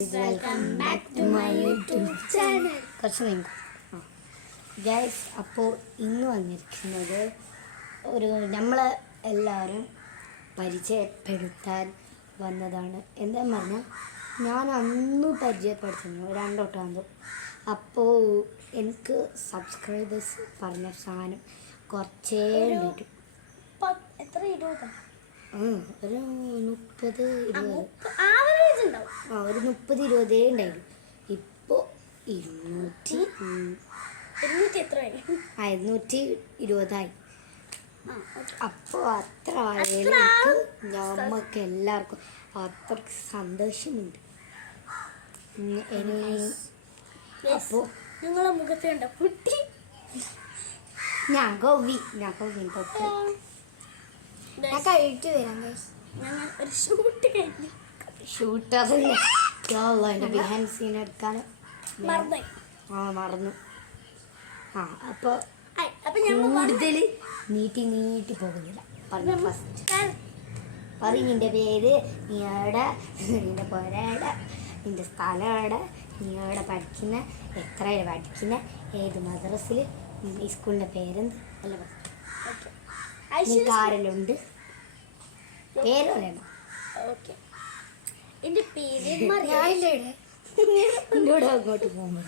Welcome back to my YouTube channel. കുറച്ച് നീങ്ങും guys. അപ്പോൾ ഇന്ന് വന്നിരിക്കുന്നത് നമ്മളെ എല്ലാവരും പരിചയപ്പെടുത്താൻ വന്നതാണ്. എന്താന്ന് പറഞ്ഞാൽ ഞാൻ അന്ന് പരിചയപ്പെടുത്തുന്നു രണ്ടോട്ടാകുമ്പോൾ. അപ്പോൾ എനിക്ക് സബ്സ്ക്രൈബേഴ്സ് പറഞ്ഞ സാധനം കുറച്ചേ ഉണ്ടായിട്ടു. എത്ര 20 ഒരു 30-20 ഒരു 30-20 ഉണ്ടായിരുന്നു. ഇപ്പോൾ 220 അപ്പോൾ അത്ര ആയാലും നമുക്ക് എല്ലാവർക്കും അത്രയ്ക്ക് സന്തോഷമുണ്ട്. അപ്പോൾ നിങ്ങളെ മുഖത്ത് കണ്ട കുട്ടി ഞാൻ ഗോവി കഴിച്ചു വരാം. ഞങ്ങൾ ഒരു ഷൂട്ട് കഴിഞ്ഞു. എൻ്റെ ബിഹൈൻഡ് സീൻ എടുക്കാൻ മറന്നു. അപ്പോൾ കൂടുതൽ നീട്ടി പോകുന്നില്ല. പറഞ്ഞ ഫസ്റ്റ് നിന്റെ പേര്, നീ എവിടെ, നിന്റെ പുരയുടെ, നിന്റെ സ്ഥലം എവിടെ, നീ എവിടെ പഠിക്കുന്ന, എത്ര പഠിക്കുന്ന, ഏത് മദ്രസിൽ, ഈ സ്കൂളിൻ്റെ പേരെന്ത് അല്ല ആരെല്ലാം ഉണ്ട്, പേര് പറയണം. ഓക്കെ, എൻ്റെ പേര് എന്നോട് അങ്ങോട്ട് പോകുമ്പോൾ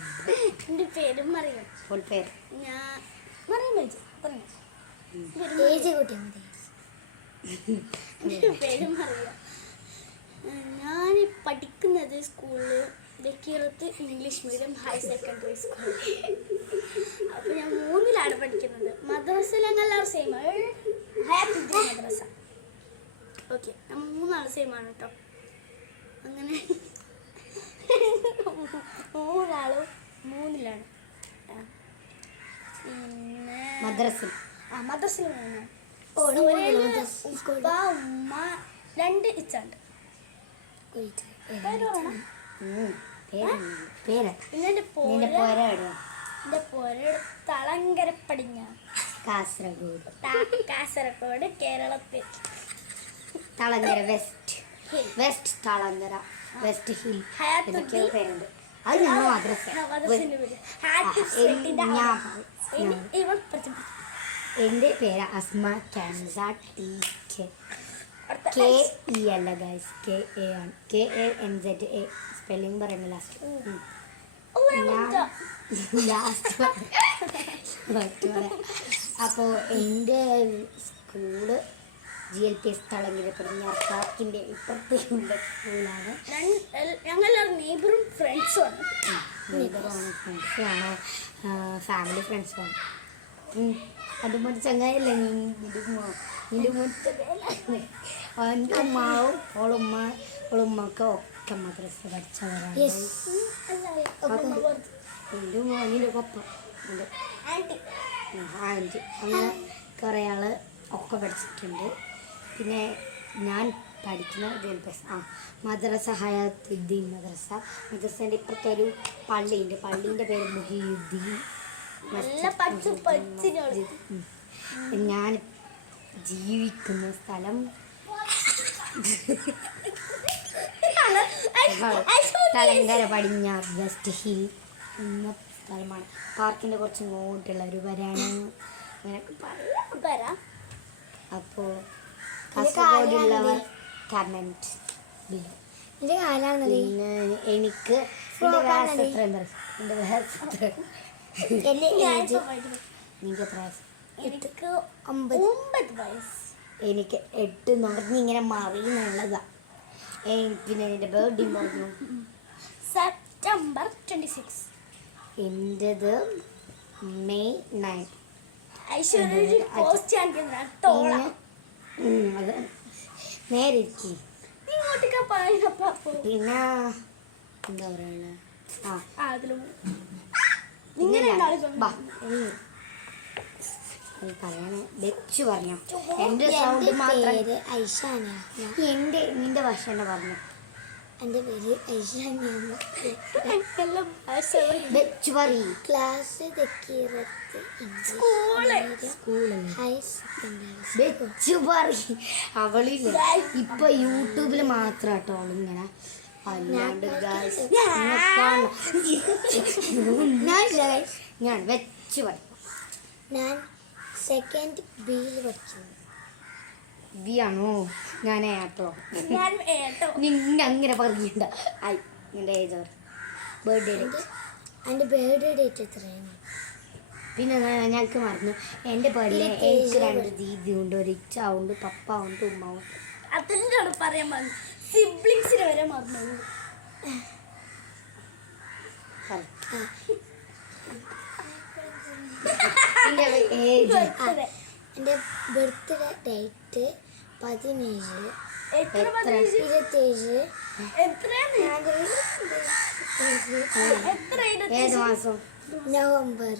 എൻ്റെ പേര് മറിയം. ഫുൾ പേര് ഞാൻ മറിയം പേര് മറിയം. ഞാൻ പഠിക്കുന്നത് സ്കൂളിൽ Bakkeerath English medium higher secondary school. അപ്പോൾ ഞാൻ 3ലാണ് പഠിക്കുന്നത്. മദ്രസയിൽ ഞങ്ങളെല്ലാവരും സെയിം മദ്രസ. ഓക്കെ, ഞാൻ 3 സെയിമാണ് കേട്ടോ. അങ്ങനെ 3 3ലാണ്. പിന്നെ മദ്രസയിൽ ഉപ്പ ഉമ്മ 2 ഇച്ചുണ്ട്. എൻ്റെ പോര തളങ്കര പടിഞ്ഞാറ് കാസർഗോഡ് കേരളത്തിൽ. Thalangara west Thalangara west hill എന്തൊക്കെയോ പേരുണ്ട്. അത് ഞങ്ങൾ മദ്രസ. എൻ്റെ പേര് അസ്മ ക്യാൻസ KE അല്ല ഗൈസ്, KA ആണ്. KANZA. സ്പെല്ലിംഗ് പറയുന്ന ലാസ്റ്റ്. അപ്പോൾ എൻ്റെ സ്കൂള് GLPS തളങ്കര പടിഞ്ഞാറ് പാർക്കിൻ്റെ ഇപ്പുറത്തേക്കുള്ള സ്കൂളാണ്. ഞങ്ങളെല്ലാവരും നെയ്ബറും ഫ്രണ്ട്സുമാണ്. ഫ്രണ്ട്സുമാണ്, ഫാമിലി ഫ്രണ്ട്സുമാണ്. അതുപോലെ ചങ്ങായില്ല നിന്റെ എൻ്റെ ഉമ്മാവും ഓളുമ്മക്ക് ഒക്കെ മദ്രസ പഠിച്ചവരാണ്. എൻ്റെ മോനിൻ്റെ പപ്പ ആൻറ്റി അങ്ങനെ കുറേ ആൾ ഒക്കെ പഠിച്ചിട്ടുണ്ട്. പിന്നെ ഞാൻ പഠിക്കുന്ന GLPS മദ്രസ ഹയാത്തുദ്ദീൻ മദ്രസേൻ്റെ ഇപ്പുറത്തൊരു പള്ളീൻ്റെ പേര് മുഹിയുദ്ദീൻ. ഞാൻ ജീവിക്കുന്ന സ്ഥലം തളങ്കര പടിഞ്ഞാറ് വെസ്റ്റ് ഹിൽ എന്ന സ്ഥലമാണ്. പാർക്കിൻ്റെ കുറച്ച് ഇങ്ങോട്ടുള്ള ഒരു വരാണ് അങ്ങനെയൊക്കെ പറയാം. അപ്പോൾ കാസർഗോഡുള്ളവർ കമൻറ്റ്. പിന്നെ എനിക്ക് എനിക്ക് 8 നിറഞ്ഞിങ്ങനെ മറിയുന്നുള്ളതാ. പിന്നെ എൻ്റെ ബർത്ത്ഡേ പറഞ്ഞു സെപ്റ്റംബർ 26. എൻ്റെത് May 9. അത് നേരെ പിന്നെ എന്താ പറയണ പറയണേ വെച്ച് പറഞ്ഞു. എൻ്റെ സൗണ്ട് മാത്രം നിന്റെ ഭാഷ തന്നെ പറഞ്ഞു. എൻ്റെ പേര് ഐഷാനിയാണ്. ക്ലാസ് അവളില്ല. ഇപ്പൊ യൂട്യൂബിൽ മാത്രം കേട്ടോ അവളിങ്ങനെ അല്ലാണ്ട് guys, ഞാൻ വെച്ച് പഠിക്കും. ഞാൻ സെക്കൻഡ് ബിയിൽ പഠിക്കുന്നു. ബി ആണോ? ഞാൻ ഏട്ടോ. ഞാൻ ഏട്ടോ. നിങ്ങ അങ്ങനെ പറയണ്ട. ഐ നിന്റെ ഏജ് ബർത്ത്ഡേ എൻ്റെ ബർത്ത്ഡേ ഡേറ്റ് എത്രയാണ്? പിന്നെ ഞങ്ങൾക്ക് മറന്നു. എൻ്റെ ബർത്ത്ഡേ എനിക്ക് 2 ദീദി ഉണ്ട്, ഒരു ഇച്ച ഉണ്ട്, പപ്പ ഉണ്ട്, ഉമ്മ ഉണ്ട്. അതിനോട് പറയാൻ മറന്നു. സിബ്ലിങ്സിന് വരെ മറന്നു. എൻ്റെ ബർത്ത്ഡേ ഡേറ്റ് 17 27 ഏത് മാസം? നവംബർ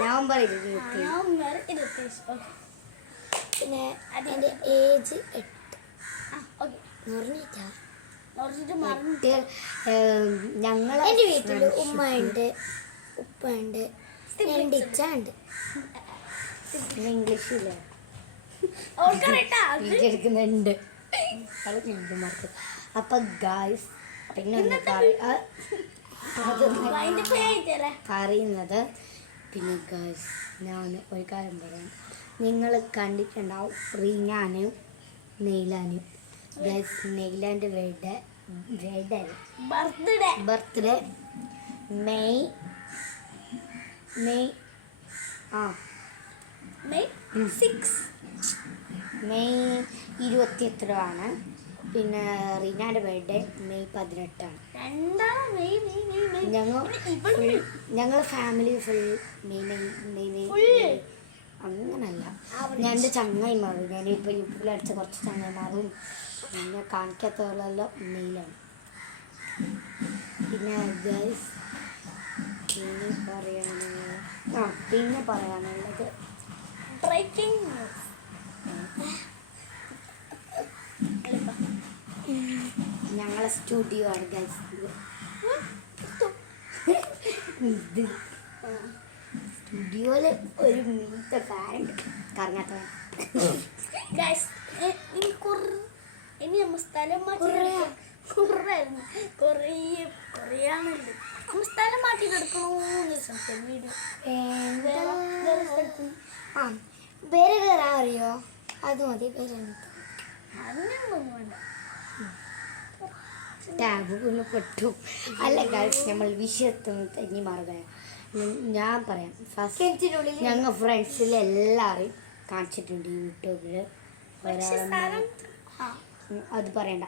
27. പിന്നെ എൻ്റെ ഏജ് 8. ഞങ്ങൾ എൻ്റെ വീട്ടിൽ ഉമ്മ ഉണ്ട്, ഉപ്പ ഉണ്ട്, രണ്ട് ഇച്ച ഉണ്ട്. ഇംഗ്ലീഷില്ല എടുക്കുന്നുണ്ട്. അപ്പൊ ഗായ്സ് പിന്നെ ഒന്ന് പറയുന്നത് പിന്നെ ഗായ്സ് ഞാൻ ഒരു കാര്യം പറയാം. നിങ്ങൾ കണ്ടിട്ടുണ്ടാവും റീനാനും നെയ്ലാനും. ഗായ്സ് നെയ്ലാൻ്റെ ബർത്ത്ഡേ മെയ് 20 ആണ്. പിന്നെ റീനാൻ്റെ ബർത്ത്ഡേ മെയ് 18 ഞങ്ങൾ ഫാമിലി ഫുൾ മെയ് അങ്ങനല്ല. ഞാൻ എൻ്റെ ചങ്ങായിമാറും, ഞാനിപ്പോൾ യൂട്യൂബിൽ അടിച്ച കുറച്ച് ചങ്ങായിമാറും പിന്നെ കാണിക്കാത്തവരെല്ലാം മെയിലാണ്. പിന്നെ ഗൈസ് പിന്നെ പറയാനുള്ളത് ബ്രേക്കിംഗ് ന്യൂസ്. ഞങ്ങളെ സ്റ്റുഡിയോ ആണ് ഗൈസ്. സ്റ്റുഡിയോയില് ഒരു മീത്ത ഫാനുണ്ട് കറങ്ങാത്ത. ഇനി നമ്മൾ സ്ഥലം മാറ്റി സ്ഥലം മാറ്റി കിടക്കണോന്ന് സംശയം. വീട് വേറെ കയറാൻ അറിയോ? അത് മതി. വേറെ അതിനൊന്നും വേണ്ട. ടാബ് ഒന്ന് പെട്ടു. അല്ല ഗൈസ് നമ്മൾ വിഷയത്തിൽ തെഞ്ഞി മാറുക. ഞാൻ പറയാം. ഫസ്റ്റ് ഞങ്ങൾ ഫ്രണ്ട്സിൽ എല്ലാവരെയും കാണിച്ചിട്ടുണ്ട് യൂട്യൂബിൽ. അത് പറയണ്ട,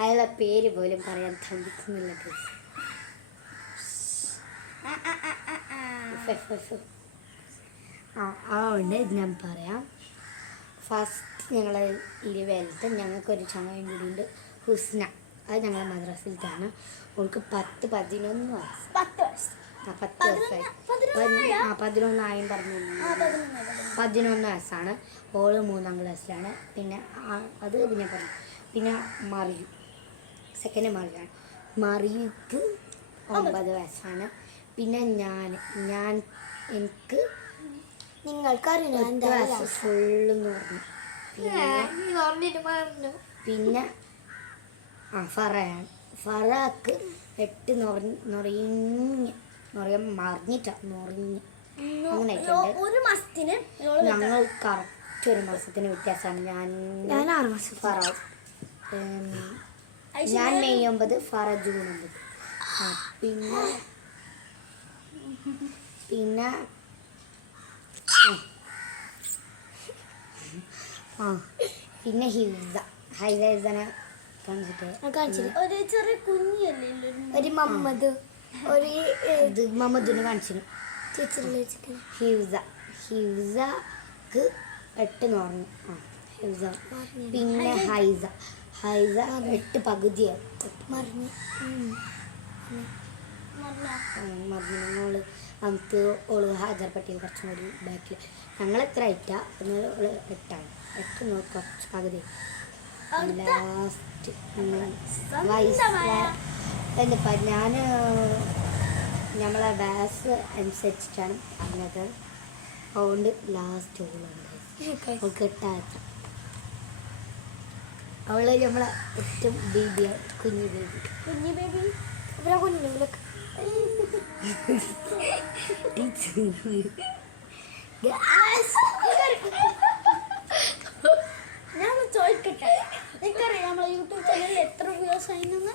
അയാളുടെ പേര് പോലും പറയാൻ ശ്രമിക്കുന്നില്ല ഗൈസ്. അതുകൊണ്ട് ഞാൻ പറയാം. ഫസ്റ്റ് ഞങ്ങൾ 20 ഞങ്ങൾക്കൊരു ചങ്ങായി കൂടിയുണ്ട്, ഹുസ്ന. അത് ഞങ്ങളെ മദ്രസയിലാണ്. അവൾക്ക് 10-11 വയസ്സ്. 10 വയസ്സായി. 11 പറഞ്ഞു. 11 വയസ്സാണ്. ഓള് 3ാം ക്ലാസ്സിലാണ്. പിന്നെ അത് പിന്നെ പറഞ്ഞു. പിന്നെ മറിയു, സെക്കൻഡ് മറിയാണ്. മറിയുക്ക് 9 വയസ്സാണ്. പിന്നെ എനിക്ക് നിങ്ങൾക്കറിയില്ല ഫുള്ളെന്ന് പറഞ്ഞു. പിന്നെ ഫറയാണ്. ഫറാക്ക് 8 മറിഞ്ഞിട്ടാ അങ്ങനെ ഒരു മാസത്തിന്. ഞങ്ങൾ കറക്റ്റ് 1 മാസത്തിന് വ്യത്യാസമാണ്. ഞാൻ 6 മാസം. ഫറ ഞാൻ മെയ് 9, ഫറ ജൂൺ 9. പിന്നെ പിന്നെ ഹൈദനെ കാണിച്ചിട്ട് ഒരു ചെറിയ കുഞ്ഞല്ലേ, ഒരു മമ്മദിനെ കാണിച്ചിരുന്നു. ഹിവ്സക്ക് 8 പറഞ്ഞു. പിന്നെ ഹൈസ 8 പകുതിയാണ്. മറിഞ്ഞോള് നമുക്ക് ഓള് ഹാജർപ്പട്ടിയിൽ കുറച്ചും കൂടി ബാക്കിൽ. ഞങ്ങൾ എത്ര ആയിട്ടാ എന്നാൽ ഓള് 8ആണ്. 8 കുറച്ച് പകുതി. ലാസ്റ്റ് എന്താ ഞാൻ നമ്മളെ ബാസ് അനുസരിച്ചിട്ടാണ് പറഞ്ഞത്. അതുകൊണ്ട് ലാസ്റ്റ് ഓളാണ്. ഓൾക്ക് 8 ആയത്ര. അവള് നമ്മളെ ഏറ്റവും ബേബിയാണ്, കുഞ്ഞു ബേബി. കുഞ്ഞു ബേബി ഇവരെ കുഞ്ഞുങ്ങളൊക്കെ ഞാൻ ചോദിക്കട്ടെ, എനിക്കറിയാം നമ്മളെ യൂട്യൂബ് ചാനലിൽ എത്ര വ്യൂസ് ആയിരുന്നു?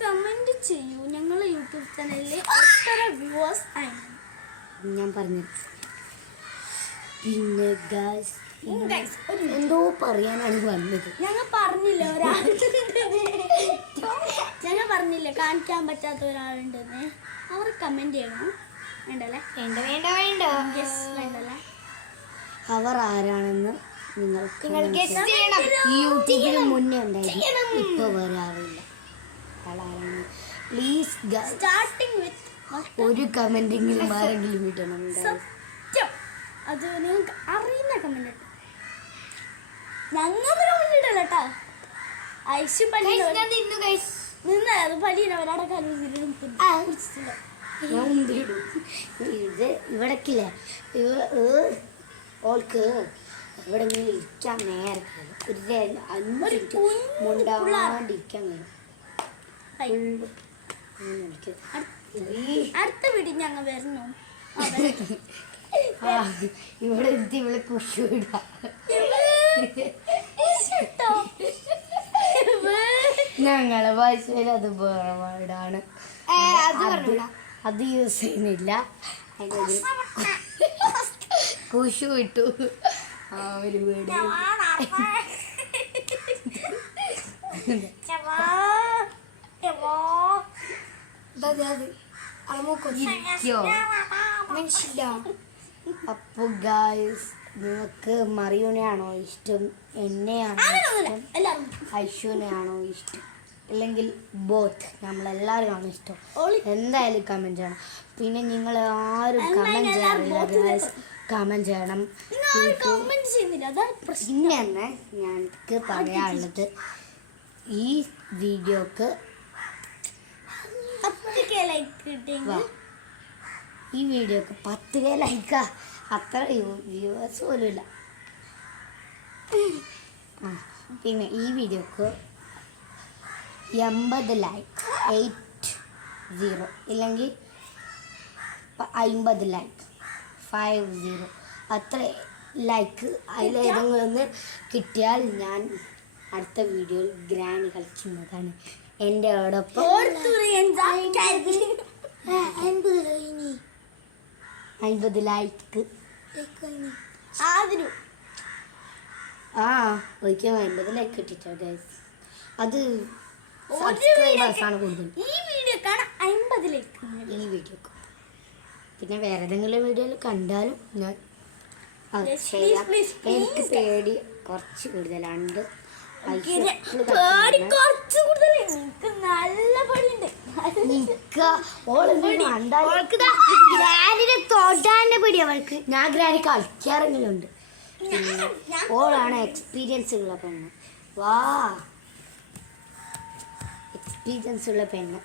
കമന്റ് ചെയ്യൂ ഞങ്ങളെ യൂട്യൂബ് ചാനലിൽ എത്ര വ്യൂസ് ആയിരുന്നു. ഞാൻ പറഞ്ഞു. പിന്നെ ഗായ്സ് എന്തോ പറയാനാണ് വന്നത്. ഞങ്ങൾ പറഞ്ഞില്ലേ ഞങ്ങൾ പറഞ്ഞില്ലേ കാണിക്കാൻ പറ്റാത്ത ഒരാളുണ്ടെന്ന്. അവർ കമന്റ് ചെയ്യണം. വേണ്ടല്ലേ? വേണ്ടല്ലേ? അവർ ആരാണെന്ന് നിങ്ങൾ guess ഈ യൂട്യൂബിന് മുന്നേ ഉണ്ടായിരുന്നു, ഇപ്പൊ വരാറില്ല. ആളാരാണ് പ്ലീസ് സ്റ്റാർട്ടിങ് വിത്ത് ഒരു കമന്റെങ്കിലും ആരെങ്കിലും ഇടണം. സത്യം അത് നിങ്ങൾക്ക് അറിയുന്ന കമന്റ് ഞങ്ങളുടെ കമന്റ് ഇടല്ലോ കേട്ടോ. ഐശു പല്ലി നിന്ന് അത് പല്ലിനെ ഒരാടെ കലൂരിലും ഞാൻ മുന്തിരിടും. ഇത് ഇവിടക്കില്ലേ ഓൾക്ക് എവിടെങ്കിലും ഇരിക്കാൻ നേരം ഒരു 5 മിനിറ്റ് മുണ്ടാണ്ടിരിക്കാൻ കഴിയും. അടുത്ത വീട്ടിൽ ഞങ്ങൾ വരുന്നു. ഇവിടെ എത്തി ഇവിടെ കുഷു ഇടാം. ഞങ്ങളെ ഭാഷയിൽ അത് വേർഡാണ്, അത് യൂസ് ചെയ്യുന്നില്ല. കുഷു ഇട്ടു ആ ഒരു വീട്. അപ്പൊ ഗായ്സ് നിങ്ങൾക്ക് മറിയൂനെയാണോ ഇഷ്ടം, എന്നെയാണോ ഇഷ്ടം, ഐശുവിനെയാണോ ഇഷ്ടം, അല്ലെങ്കിൽ ബോത്ത് നമ്മളെല്ലാവരും ഇഷ്ടം? എന്തായാലും കമൻറ്റ് ചെയ്യണം. പിന്നെ നിങ്ങൾ ആരും കമൻറ്റ് ചെയ്യാറില്ല ഗായ്സ്, കമൻറ്റ് ചെയ്യണം. പിന്നെ ഞങ്ങൾക്ക് പറയാനുള്ളത് ഈ വീഡിയോക്ക് ഈ വീഡിയോക്ക് 10K ലൈക്കാ, അത്ര വ്യൂവേഴ്സ് പോലും ഇല്ല. പിന്നെ ഈ വീഡിയോക്ക് 80 ലൈക്ക്, 80 ഇല്ലെങ്കിൽ 50 ലൈക്ക്, 50 അത്ര ലൈക്ക് അതിലേതെങ്കിലും ഒന്ന് കിട്ടിയാൽ ഞാൻ അടുത്ത വീഡിയോയിൽ ഗ്രാനി കളിക്കുന്നതാണ്. എൻ്റെ ഓടൊപ്പം 50 ലൈക്ക് ഒരിക്കലും 50 ലൈക്ക് കിട്ടിട്ടോ ഗൈസ്. അത് സബ്സ്ക്രൈബേഴ്സാണ് കൂടുതൽ ഈ വീഡിയോക്കാണ് 50 ലൈക്ക്. ഈ വീഡിയോക്ക് പിന്നെ വേറെ ഏതെങ്കിലും വീഡിയോയിൽ കണ്ടാലും ഞാൻ ചെയ്യാം. എനിക്ക് പേടി കുറച്ച് കൂടുതലുണ്ട്. ഞാൻ ഗ്രാനി കളിക്കാറെങ്കിലും ഉണ്ട്. ഓളാണ് എക്സ്പീരിയൻസ് ഉള്ള പെണ്ണ്. വാ എക്സ്പീരിയൻസ് ഉള്ള പെണ്ണ്.